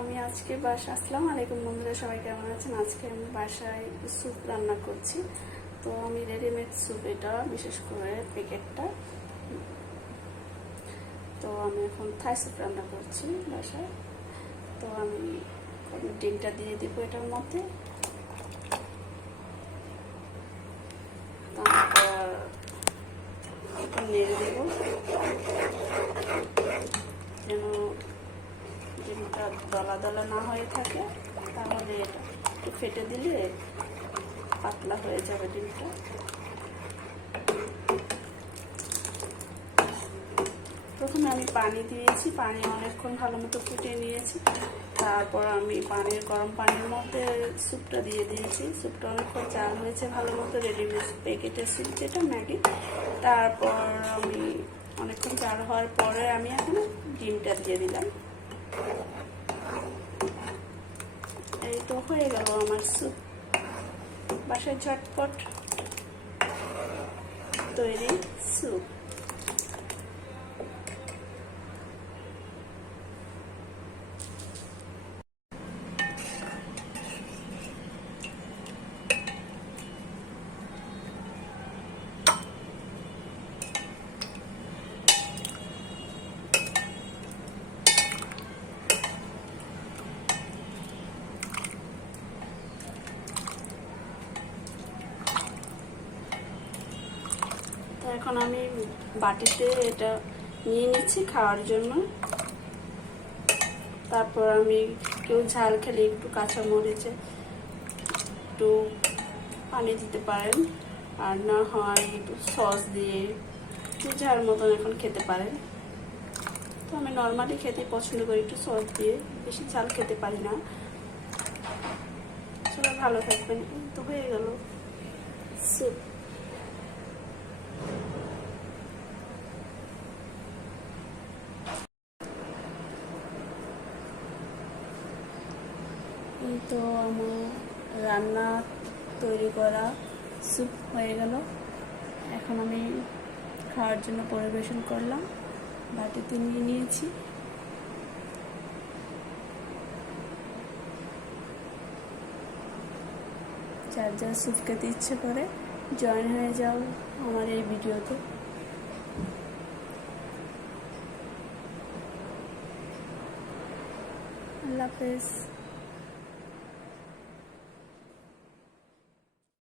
আমি আজকে বাসা আসসালামু আলাইকুম বন্ধুরা, সবাই কেমন আছেন? আজকে আমি বাসায় স্যুপ রান্না করছি। তো আমি রেডিমেড স্যুপ এটা, বিশেষ করে প্যাকেটটা। তো আমি এখন থাই স্যুপ রান্না করছি বাসায়। তো আমি ডিমটা দিয়ে দিব এটার মধ্যে। তারপর নেড়ে দেবো। ডিমটা দলা দলা না হয়ে থাকে, তাহলে একটু ফেটে দিলে পাতলা হয়ে যাবে ডিমটা। প্রথমে আমি পানি দিয়েছি, পানি অনেকক্ষণ ভালো মতো ফুটিয়ে নিয়েছি। তারপর আমি পানির, গরম পানির মধ্যে স্যুপটা দিয়ে দিয়েছি। স্যুপটা অনেকক্ষণ চাল হয়েছে ভালো মতো রেডিমেড প্যাকেটের স্যুপ যেটা, ম্যাগি। তারপর আমি অনেকক্ষণ চাল হওয়ার পরে আমি এখন ডিমটা দিয়ে দিলাম। এই তো হয়ে গেল আমার স্যুপ বাসায় ঝটপট তৈরি স্যুপ এখন আমি বাটিতে এটা নিয়ে নিচ্ছি খাওয়ার জন্য। তারপর আমি কেউ ঝাল খেলে একটু কাঁচা মরিচে একটু পানি দিতে পারেন। আর না হয় একটু সস দিয়ে একটু ঝাল মতন এখন খেতে পারেন। তো আমি নর্মালি খেতে পছন্দ করি একটু সস দিয়ে, বেশি ঝাল খেতে পারি না। সবাই ভালো থাকবেন তো হয়ে গেল। স্যুপ তো আমার রান্না তৈরি করা স্যুপ হয়ে গেল। এখন আমি খাওয়ার জন্য পরিবেশন করলাম। বাটিতে নিয়ে নিয়েছি। যার যার স্যুপ খেতে ইচ্ছে করে জয়েন হয়ে যাও আমার এই ভিডিওতে। আল্লাহ হাফেজ।